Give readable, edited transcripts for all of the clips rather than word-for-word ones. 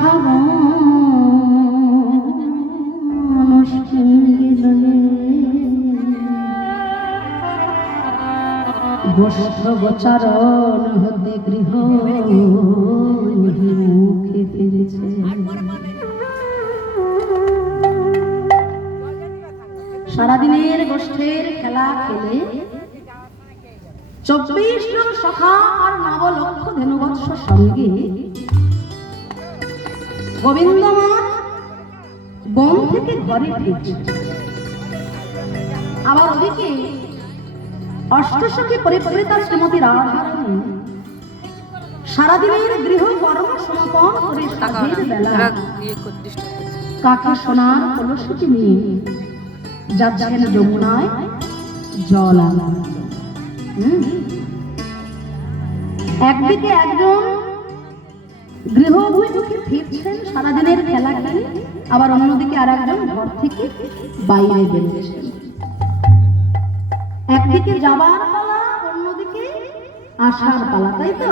শাখা বৈষ্ণবচারণ হতে গৃহ মুখে ফিরেছে। সারাদিনের গোষ্ঠের খেলা খেলে 24 জন সখা আর নবলক্ষ ধেনুবৎস সঙ্গে গোবিন্দমান বন থেকে ঘরে ফিরছে। আবার ওদিকে অষ্টসখী পরিপরিতা শ্রীমতী রাধারানী সারাদিনের গৃহ কর্ম সমাপন করে সাধের বেলা কাকে সোনার কলসিটি নিয়ে যাচ্ছেন যমুনায় জল আনতে। একদিকে একজন গৃহবধূকে ফিরছেন সারাদিনের খেলা খেলে, আবার অন্যদিকে আর একজন ঘর থেকে বাইরে বেরোচ্ছেন। একদিকে যাবার পালা, অন্যদিকে আসার পালা, তাই তো?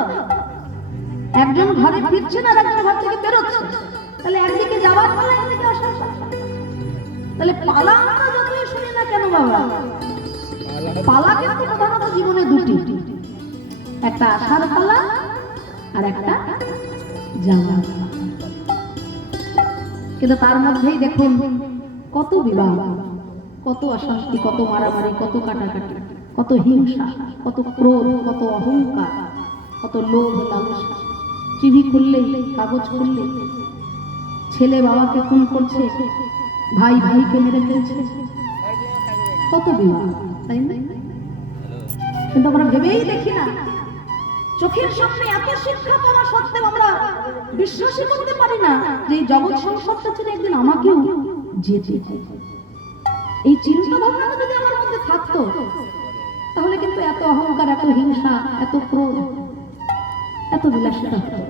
একজন ঘরে ফিরছেন আর একজন ঘর থেকে বেরোচ্ছে, তাহলে একদিকে যাবার পালা, একদিকে আসার পালা। তাহলে পালা আমরা যতই শুনি না কেন বাবা, পালা কিন্তু প্রধানত জীবনে দুটি, একটা আসার পালা আর একটা যাওয়ার পালা। কিন্তু তার মধ্যেই দেখুন কত বিবাহ, কত অশান্তি, কত মারামারি, কত কাটাকাটি, কত হিংসা, কত ক্রোধ, কত অহংকার, কত লোভ লালসা। টিভি খুললেই, কাগজ খুললেই ছেলে বাবাকে খুন করছে, ভাই ভাইকে মেরে ফেলছে, কত বিবাহ, তাই না? কিন্তু আমরা ভেবেই দেখি না, চোখের সামনে এত শিক্ষা পাওয়া সত্ত্বেও আমরা বিশ্বাসই করতে পারি না যে এই জগৎ সংসারটা ছিল একদিন আমাকেও যেতে। এই চিন্তা ভাবনাটা যদি আমার মধ্যে থাকতো তাহলে কিন্তু এত অহংকার, এত হিংসা, এত ক্রোধ, এত বিলাসিতা হতো।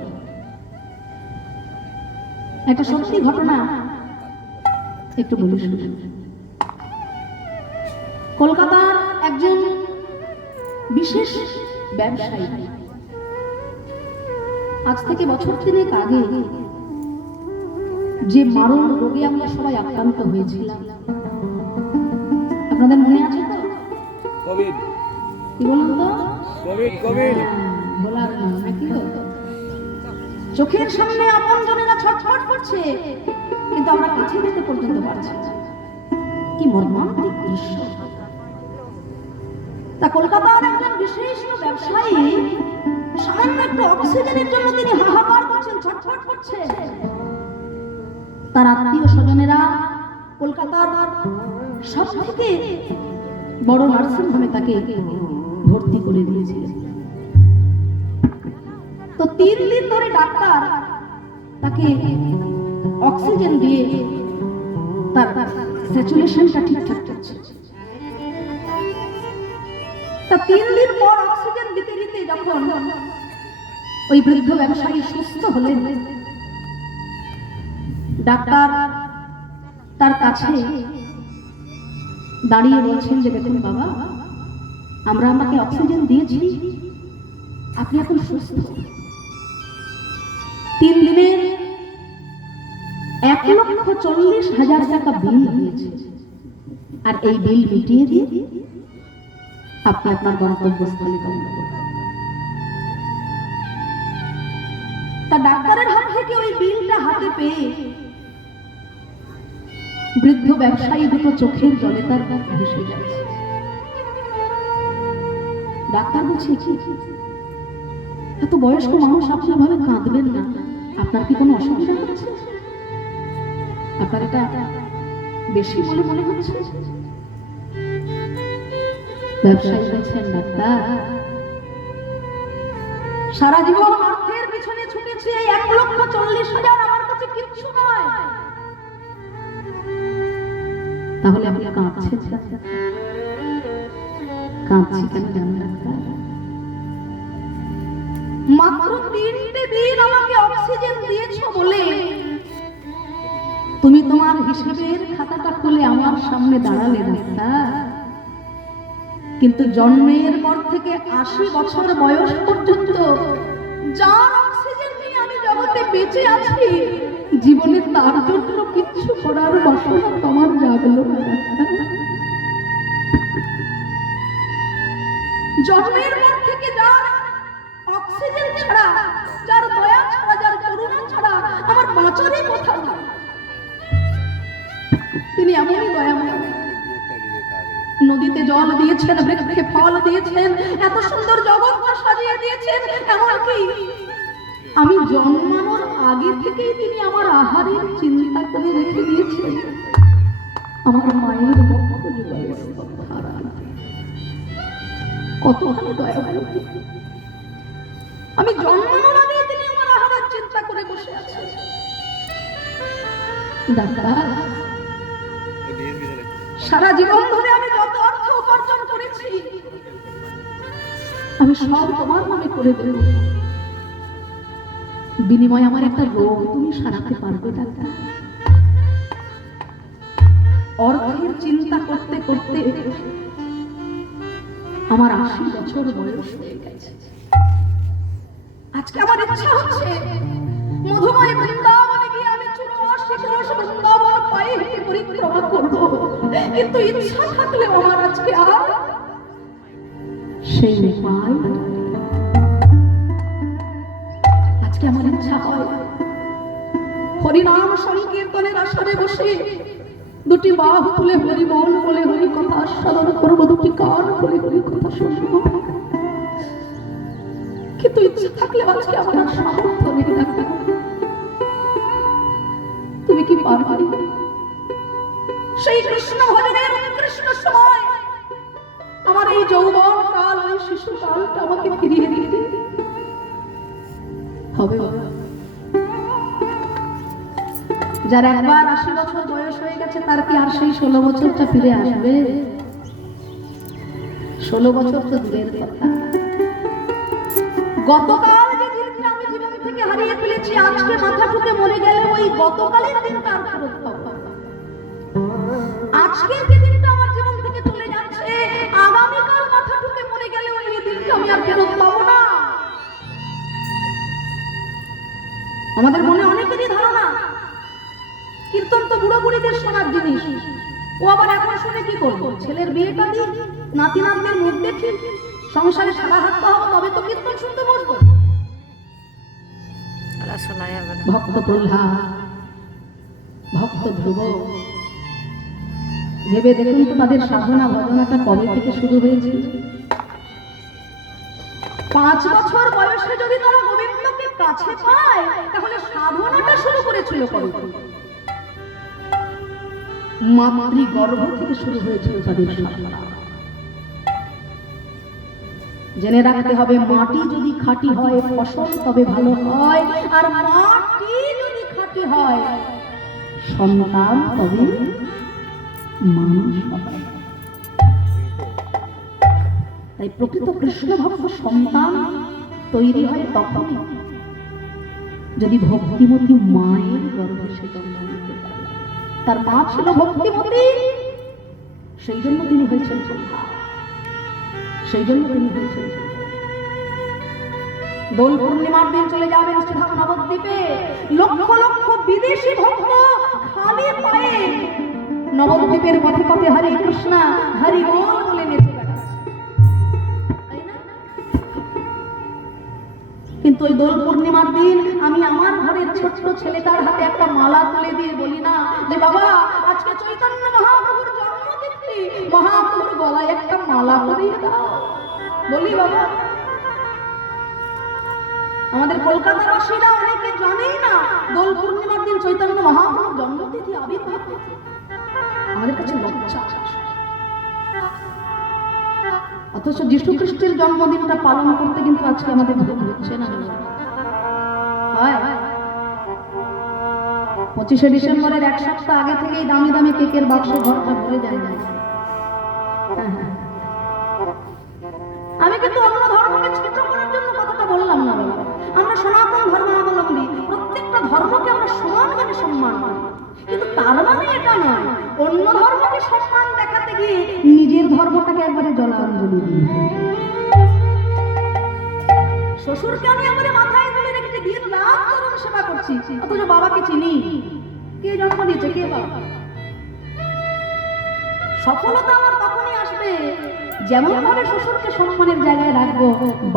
একটা সত্যি ঘটনা একটু বলি শুনুন। কলকাতার একজন বিশেষ ব্যবসায়ী আজ থেকে বছর 3 আগে যে মারণ রোগে আমরা সবাই আক্রান্ত হয়েছিলাম, আপনাদের মনে আছে তো? কোভিড। কি বলুন তো? কোভিড বলার না নাকি তো? চোখের সামনে আপনজনেরা ছটফট করছে, কিন্তু আমরা কাছে যেতে পর্যন্ত পারছি না। কি মর্মান্তিক দৃশ্য! তা কলকাতার একজন বিশেষ ব্যবসায়ী সামান্য একটু অক্সিজেনের জন্য তিনি হাহাকার করছেন, ছটফট করছে। তার আত্মীয় স্বজনেরা কলকাতার সবথেকে বড় নার্সিং হোমে তাকে ভর্তি করে দিয়েছিলেন। তো 3 দিন ধরে ডাক্তার তাকে অক্সিজেন দিয়ে তার স্যাচুরেশনটা ঠিকঠাক করছে। তা 3 দিন পর অক্সিজেন দিতে দিতে যখন ওই বৃদ্ধ ব্যবসায়ী সুস্থ হলেন, ডাক্তার তার কাছে দাঁড়িয়ে বলছেন যে দেখুন বাবা, আমরা আপনাকে অক্সিজেন দিয়েছি, আপনি এখন সুস্থ। 3 দিনের 1,40,000 টাকা বিল হয়েছে, আর এই বিল মিটিয়ে দিয়ে আপনি আপনার গন্তব্যস্থলে গমন করুন। তা ডাক্তারের হাত থেকে ওই বিলটা হাতে পেয়ে বৃদ্ধ ব্যবসায়ী দুটো চোখের জলে তার ভেসে যাচ্ছে। ডাক্তার বলছে, এত বয়স্ক মানুষ, আপনি ভাবে কাঁদবেন না, আপনার কি কোনো অসুবিধা হচ্ছে? আপনার এটা বেশি বলে মনে হচ্ছে? ব্যবসায়ী বলছেন, ডাক্তার সারা জীবন অর্থের পিছনে ছুটেছি, এই 1,40,000 আমার কাছে কিচ্ছু নয়। তাহলে আপনি কাঁদছেন? কাঁদছি কেন জানেন ডাক্তার? মাত্র 3টে দিন আমাকে অক্সিজেন দিয়েছো বলে তুমি তোমার হিসেবের খাতাটা খুলে আমার সামনে দাঁড়ালে ডাক্তার, কিন্তু জন্মের পর থেকে 80 বছর বয়স পর্যন্ত যার অক্সিজেন নিয়ে আমি জগতে বেঁচে আছি জীবনে তার জন্য কিচ্ছু করার বাসনা তোমার জাগলো না। জন্মের পর থেকে যার অক্সিজেন ছাড়া, যার দয়া ছাড়া, যার করুণা ছাড়া আমার বাঁচারই কথা না, তিনি এমনই দয়াময়। নদীতে জল দিয়েছেন, বৃক্ষে ফল দিয়েছেন, এত সুন্দর জগৎটা সাজিয়ে দিয়েছেন। এমনকি আমি জন্মানোর আগে থেকেই তিনি আমার আহারের চিন্তা করে রেখে দিয়েছেন। আমার মায়ের বক্ষ যুগলের ধারা কতখানি দয়া। আমি জন্মানোর আগে তিনি আমার আহারের চিন্তা করে বসে আছেন। ডাক্তার, সারা জীবন ধরে আমি যত অর্থ উপার্জন করেছি আমি সব তোমার নামে করে দেব, বিনিময়ে আমার একটা রোগ তুমি সারাতে পারবে ডাক্তার? অর্থের চিন্তা করতে করতে আমার ৮০ বছর বয়স হয়ে গেছে। আজকে আমার ইচ্ছা হচ্ছে মধুময় বৃন্দাবনে গিয়ে আমি ৮৪ কোষ বৃন্দাবন পায়ে হেঁটে পরিক্রমা করব, কিন্তু ইচ্ছা থাকলেও আমার আজকে আর সেই উপায়। আজকে আমার ইচ্ছা হয় হরিনাম সংকীর্তনের আসরে বসে দুটি বাহু তুলে হরি বল বলে হরি কথা আস্বাদন করবো, দুটি কান বলে হরি কথা শুনব, কিন্তু ইচ্ছা থাকলে আজকে আমার আর সামর্থ্য নেই। তুমি কি পারবে সেই কৃষ্ণ ভজনের উৎকৃষ্ট সময় আমার এই যৌবন কাল, ওই শিশু কালটা আমাকে ফিরিয়ে দিতে হবে? যার একবার ৮০ বছর বয়স হয়ে গেছে তার কি আর সেই ১৬ বছরটা ফিরে আসবে? ১৬ বছর তো দূরের কথা। গতকাল যে দিনটা আমি জীবন থেকে হারিয়ে ফেলেছি, আজকে মাথা ঠুকে মরে গেলে ওই গতকালের দিনটা আর ফেরত পাবো না। আজকের যে দিনটা আমার জীবন থেকে চলে যাচ্ছে, আগামীকাল মাথা ঠুকে মরে গেলে ওই দিনটা আমি আর ফেরত পাবো না। আমাদের মনে অনেকেরই ধারণা কীর্তন তো বুড়ো বুড়িদের শোনার জিনিস, ও আবার এখন শুনে কি করবো? ছেলের বিয়েটা দিই, নাতি নাতনির মুখ দেখি, সংসারে সারা হাত পাবো, তবে তো কীর্তন শুনতে বসবো। ভক্ত প্রহ্লাদ, ভক্ত ধ্রুব, ভেবে দেখুন তো তাদের সাধনা ভজনাটা কবে থেকে শুরু হয়েছে? ৫ বছর বয়সে যদি তারা গোবিন্দকে কাছে পায়, তাহলে সাধনাটা শুরু করেছিল কবে? মাতৃগর্ভ থেকে শুরু হয়েছিল তাদের সাধনা। জেনে রাখতে হবে, মাটি যদি খাঁটি হয় ফসল তবে ভালো হয়, আর মাটি যদি খাঁটি হয় সন্তান তবে মানুষ হয়। তাই প্রকৃত কৃষ্ণ ভক্ত সন্তান তৈরি হয় তখনই যদি ভক্তিমতী মায়ের গর্ভে সে জন্ম নিতে পারে। তার মা ছিল ভক্তিমতী, সেই জন্য তিনি হয়েছেন যোদ্ধা, সেই জন্য তিনি হয়েছেন। দোল পূর্ণিমার দিন চলে যাবেন শ্রীধাম নবদ্বীপে, লক্ষ লক্ষ বিদেশি ভক্ত খালি পায়ে নবদ্বীপের পথে পথে হরে কৃষ্ণ হরি বল বলে নেচে বেড়াচ্ছে, তাই না? কিন্তু ওই দোল পূর্ণিমার দিন আমি আমার ঘরের ছোট্ট ছেলেটার হাতে একটা মালা তুলে দিয়ে বলি না যে বাবা আজকে চৈতন্য মহাপ্রভুর জন্মতিথি, মহাপ্রভুর গলায় একটা মালা পরিয়ে দাও? বলি বাবা? আমাদের কলকাতাবাসীরা অনেকে জানেই না দোল পূর্ণিমার দিন চৈতন্য মহাপ্রভুর জন্মতিথি, আবির্ভাব তিথি। আমাদের কাছে লজ্জা। অথচ যীশু খ্রিস্টের জন্মদিনটা পালন করতে কিন্তু আজকে আমাদের ভুল হচ্ছে না। 25শে ডিসেম্বরের 1 সপ্তাহ আগে থেকেই দামি দামি কেকের বাক্স ঘরটা ভরে যায়। আমি কিন্তু অন্য ধর্মকে ছোট করার জন্য কথাটা বললাম না। আমরা সনাতন ধর্মাবলম্বী, প্রত্যেকটা ধর্মকে আমরা সমানভাবে সম্মান করি, কিন্তু তার মানে এটা নয় অন্য ধর্মকে সম্মান দেখাতে গিয়ে নিজের ধর্মটাকে একবারে জলাঞ্জলি দিই। শ্বশুরকে আমি আমার মাথায় তুলে রেখেছি, থেকে দিন রাত চরণ সেবা করছি, অথচ বাবাকে চিনি। কে জন্ম দিয়েছে? কে বাবা? সফলতা আমার তখনই আসবে যেমন ভাবে শ্বশুরকে সম্মানের জায়গায় রাখবো,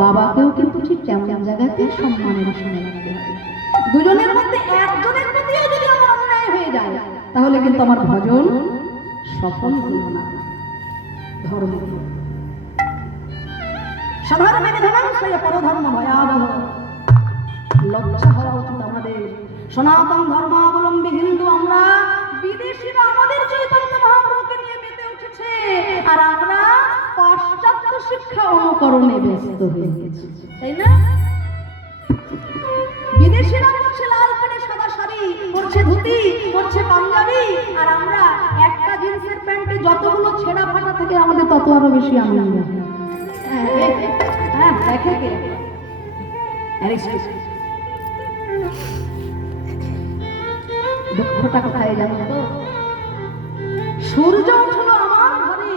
বাবাকেও কিন্তু ঠিক তেমন জায়গাতে সম্মানের আসনে রাখতে হবে। দুজনের মধ্যে একজনের প্রতিও যদি আমার অন্যায় হয়ে যায়, তাহলে কিন্তু আমার ভজন সফল হল না। ধর্ম সাধারণ পরধর্ম ভয়াবহ, লজ্জা হওয়া উচিত আমাদের। সনাতন ধর্মাবলম্বী হিন্দু আমরা, বিদেশিরা আমাদের চৈতন্য মহাপ্রভুকে নিয়ে মেতে উঠেছে, আর আমরা পাশ্চাত্য শিক্ষা অনুকরণে ব্যস্ত হয়ে গেছি, তাই না? বিদেশিরা করছে লাল প্যান্টে সাদা শাড়ি, করছে ধুতি, করছে পাঞ্জাবি, আর আমরা একটা জিন্সের প্যান্টে যতগুলো ছেঁড়া ফাটা থেকে আমাদের তত আরো বেশি আনন্দ। হ্যাঁ, দেখে কে? দুঃখটা কোথায় জানো তো? সূর্য উঠলো আমার ঘরে,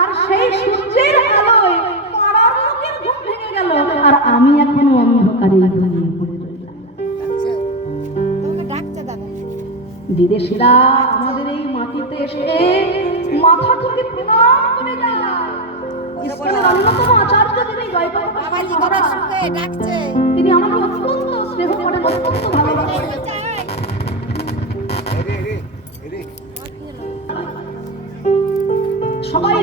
আর সেই সূর্যের আলোয় পাড়ার লোকের ঘুম ভেঙে গেল, আর আমি এখনো অন্ধকারে ঘুমিয়ে পড়ে রইলাম। বিদেশিরা আমাদের এই মাটিতে এসে মাথা থেকে প্রণাম করে যায়। ইসলামের অন্যতম আচার্য যিনি জয়পাল বাবাজি ডাকছে, তিনি আমাকে অত্যন্ত স্নেহ করেন, অত্যন্ত ভালোবাসেন। সবাই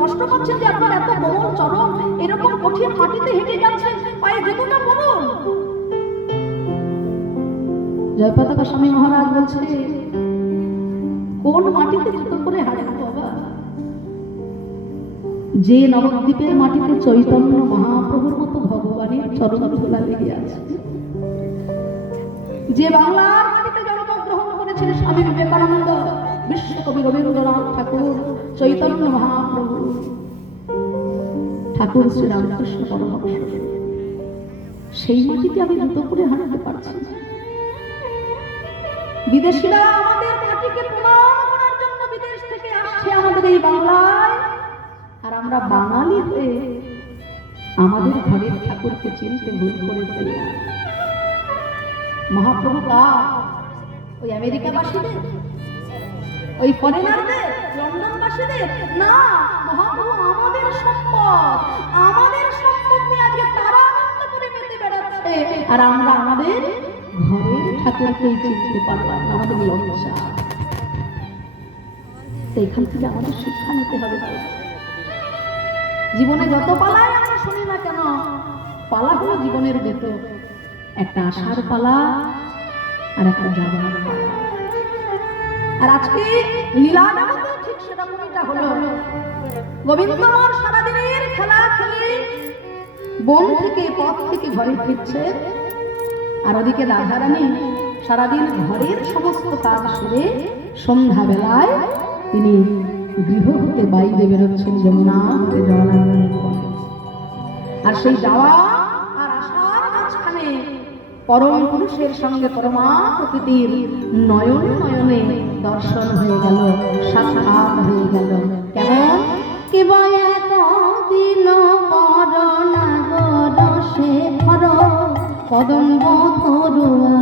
কষ্ট পাচ্ছেন যে আপনার এত কোমল চরণ, এরকম কঠিন মাটিতে হেঁটে যাচ্ছেন, পায়ে জুতোটা পরুন। জয়পাতাকা স্বামী মহারাজ বলছে, কোন মাটিতে জুতো পরে হাঁটেন বাবা? যে নবদ্বীপের মাটিতে চৈতন্য মহাপ্রভুর মতো ভগবানের চরণ ধুলা লেগে আছে, যে বাংলার মাটিতে জন্মগ্রহণ করেছিলেন স্বামী বিবেকানন্দ, বিশ্বকবি রবীন্দ্রনাথ ঠাকুর, চৈতন্য মহাপ্রভু, ঠাকুর শ্রী রামকৃষ্ণ পরমহংস, সেই মাটিতে আমি জুতো পরে হাঁটতে পারছি না। বিদেশিরা আমাদের মাটিকে প্রণাম করার জন্য বিদেশ থেকে আসছে আমাদের এই বাংলায়, আর আমরা বাঙালি হয়ে আমাদের ঘরের ঠাকুরকে চিনতে ভুল করে ফেললাম। মহাপ্রভু কার? ওই আমেরিকাবাসীদের, ওই ফরেনারদের, লন্ডনবাসীদের না। মহাপ্রভু আমাদের সম্পদ, আমাদের সম্পদ নিয়ে আজকে তারা আনন্দ করে মেতে বেড়াচ্ছে, আর আমরা আমাদের ঘরের ঠাকুরকে চিনতে পারলাম না। আমাদের লজ্জা। এখান থেকে আমাদের শিক্ষা নিতে হবে। জীবনে যত পালাই আমরা শুনি না কেন, পালা হলো জীবনের ভেতর, একটা আশার পালা আর একটা যাবার পালা। আর আজকে লীলা জগতে ঠিক সেরকমটা হলো। গোবিন্দর সারাদিনের খেলা খেলে বন থেকে পথ থেকে ঘরে ফিরছে, আর ওদিকে রাধারানী সারাদিন ঘরের সমস্ত কাজ সেরে সন্ধ্যাবেলায় তিনি গৃহ হতে বাইরে বেরোচ্ছেন যমুনা জল। আর সেই যাওয়া আর আসার মাঝখানে পরম পুরুষের সঙ্গে পরমা প্রকৃতির নয়ন নয়নে দর্শন হয়ে গেল, সাক্ষাৎ হয়ে গেল। কেমন? কেবল দিল করুণা গরসে ধর কদম্ব ধরুয়া